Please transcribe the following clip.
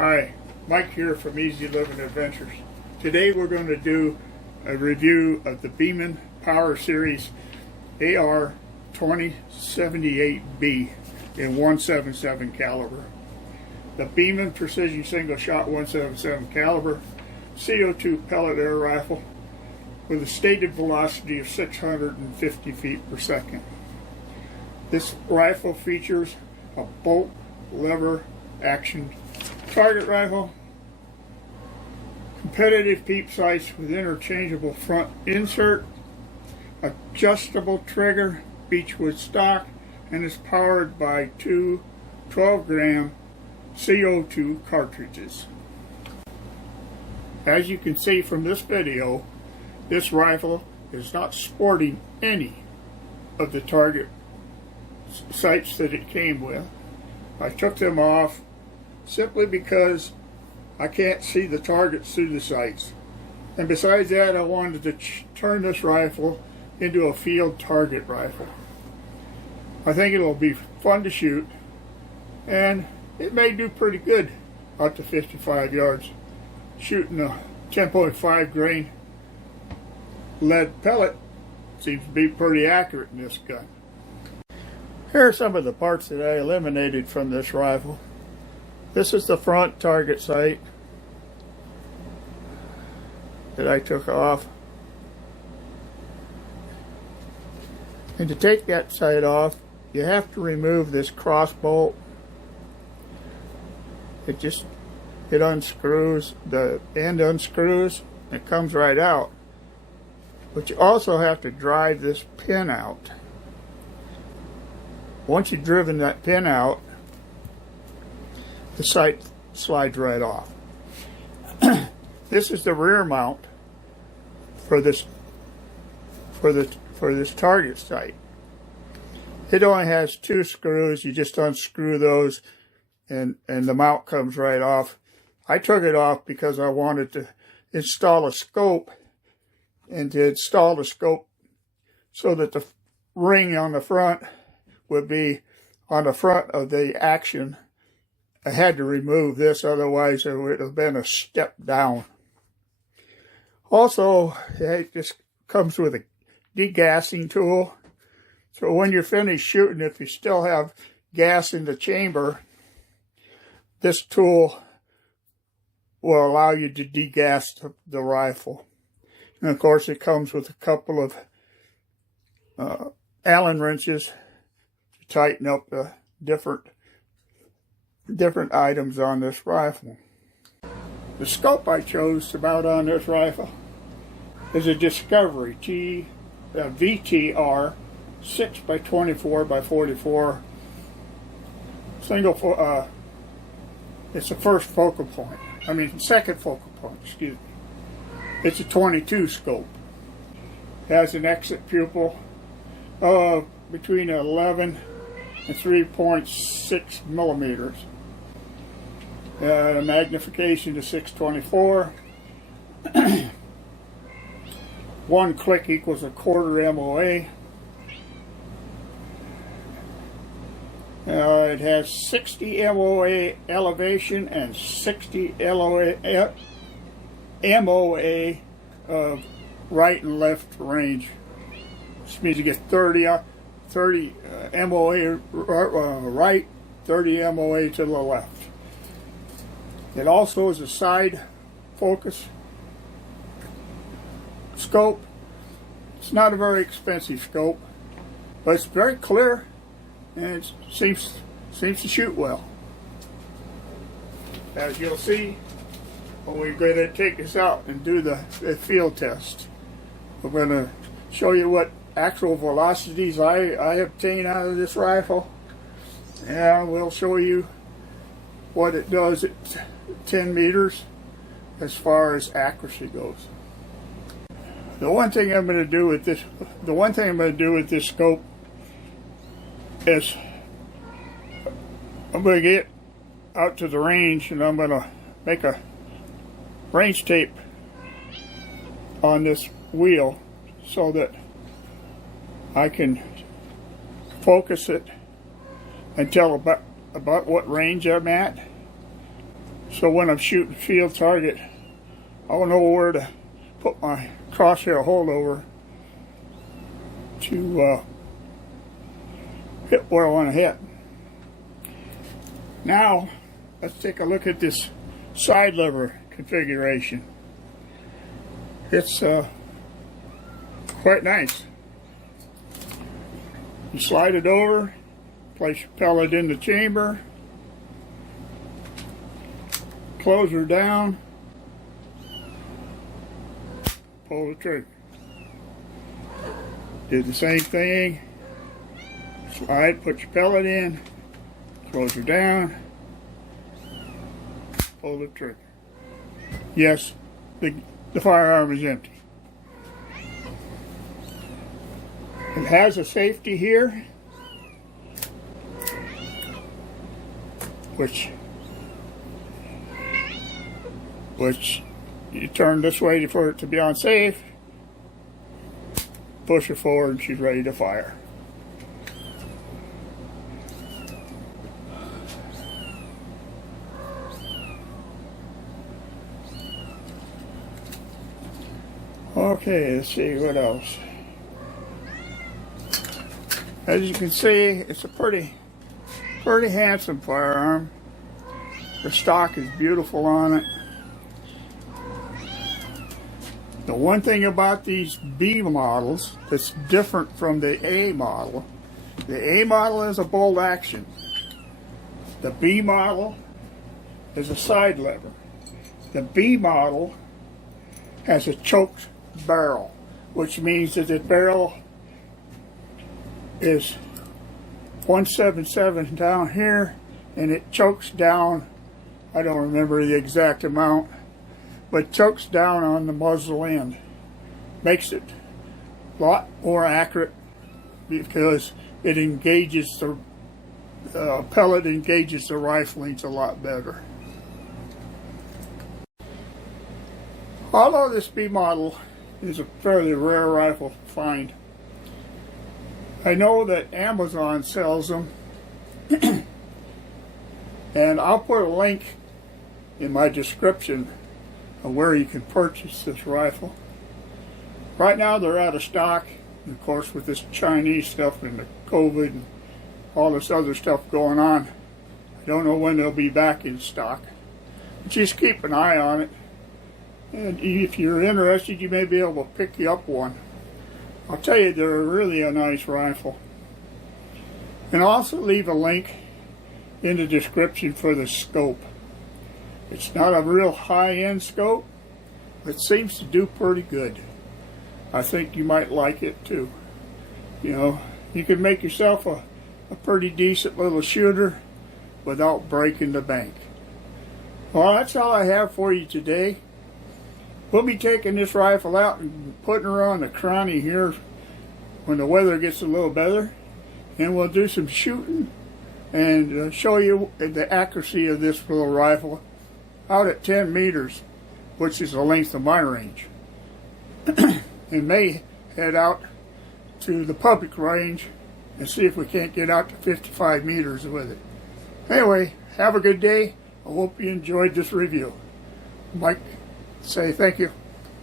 Hi, Mike here from Easy Living Adventures. Today we're going to do a review of the Beeman Power Series AR2078B in 177 caliber. The Beeman Precision Single Shot 177 caliber CO2 pellet air rifle with a stated velocity of 650 feet per second. This rifle features a bolt lever action target rifle, competitive peep sights with interchangeable front insert, adjustable trigger, beechwood stock, and is powered by two 12-gram CO2 cartridges. As you can see from this video, this rifle is not sporting any of the target sights that it came with. I took them off simply because I can't see the targets through the sights. And besides that, I wanted to turn this rifle into a field target rifle. I think it'll be fun to shoot, and it may do pretty good out to 55 yards. Shooting a 10.5 grain lead pellet seems to be pretty accurate in this gun. Here are some of the parts that I eliminated from this rifle. This is the front target sight that I took off. And to take that sight off, you have to remove this cross bolt. It unscrews, the end unscrews, and it comes right out. But you also have to drive this pin out. Once you've driven that pin out, the sight slides right off. This is the rear mount for this target sight. It only has two screws. You just unscrew those and the mount comes right off. I took it off because I wanted to install a scope, and to install the scope so that the ring on the front would be on the front of the action. I had to remove this, otherwise it would have been a step down. Also, it just comes with a degassing tool. So when you're finished shooting, if you still have gas in the chamber, this tool will allow you to degas the rifle. And of course, it comes with a couple of Allen wrenches to tighten up the different items on this rifle. The scope I chose to mount on this rifle is a Discovery VTR 6x24x44 single. It's the first focal point. Second focal point. Excuse me. It's a 22 scope. It has an exit pupil of between 11 and 3.6 millimeters. A magnification to 624. One click equals a quarter MOA. It has 60 MOA elevation and 60 MOA of right and left range. This means you get 30 MOA right, 30 MOA to the left. It also is a side focus scope. It's not a very expensive scope, but it's very clear and it seems to shoot well. As you'll see when we're going to take this out and do the field test, we're going to show you what actual velocities I obtain out of this rifle, and we'll show you what it does at 10 meters as far as accuracy goes. The one thing I'm going to do with this scope is I'm going to get out to the range, and I'm going to make a range tape on this wheel so that I can focus it and tell about what range I'm at, So when I'm shooting field target, I will know where to put my crosshair holdover to hit where I want to hit. Now, let's take a look at this side lever configuration. It's quite nice. You slide it over, place your pellet in the chamber, close her down, pull the trigger. Do the same thing, slide, put your pellet in, close her down, pull the trigger. Yes, the firearm is empty. It has a safety here, which you turn this way for it to be on safe, push her forward, and she's ready to fire. Okay, let's see what else. As you can see, it's a pretty handsome firearm. The stock is beautiful on it. The one thing about these B models that's different from the A model, the A model is a bolt action. The B model is a side lever. The B model has a choked barrel, which means that the barrel is 177 down here, and it chokes down, I don't remember the exact amount, but chokes down on the muzzle end. Makes it a lot more accurate because it engages the pellet engages the riflings a lot better. Although this B model is a fairly rare rifle to find, I know that Amazon sells them, and I'll put a link in my description of where you can purchase this rifle. Right now they're out of stock, and of course with this Chinese stuff and the COVID and all this other stuff going on, I don't know when they'll be back in stock. But just keep an eye on it, and if you're interested, you may be able to pick you up one. I'll tell you, they're really a nice rifle. And I'll also leave a link in the description for the scope. It's not a real high-end scope, but it seems to do pretty good. I think you might like it too. You know, you can make yourself a pretty decent little shooter without breaking the bank. Well, that's all I have for you today. We'll be taking this rifle out and putting her on the Crony here when the weather gets a little better, and we'll do some shooting and show you the accuracy of this little rifle out at 10 meters, which is the length of my range. And may head out to the public range and see if we can't get out to 55 meters with it. Anyway, have a good day. I hope you enjoyed this review. Mike, say thank you.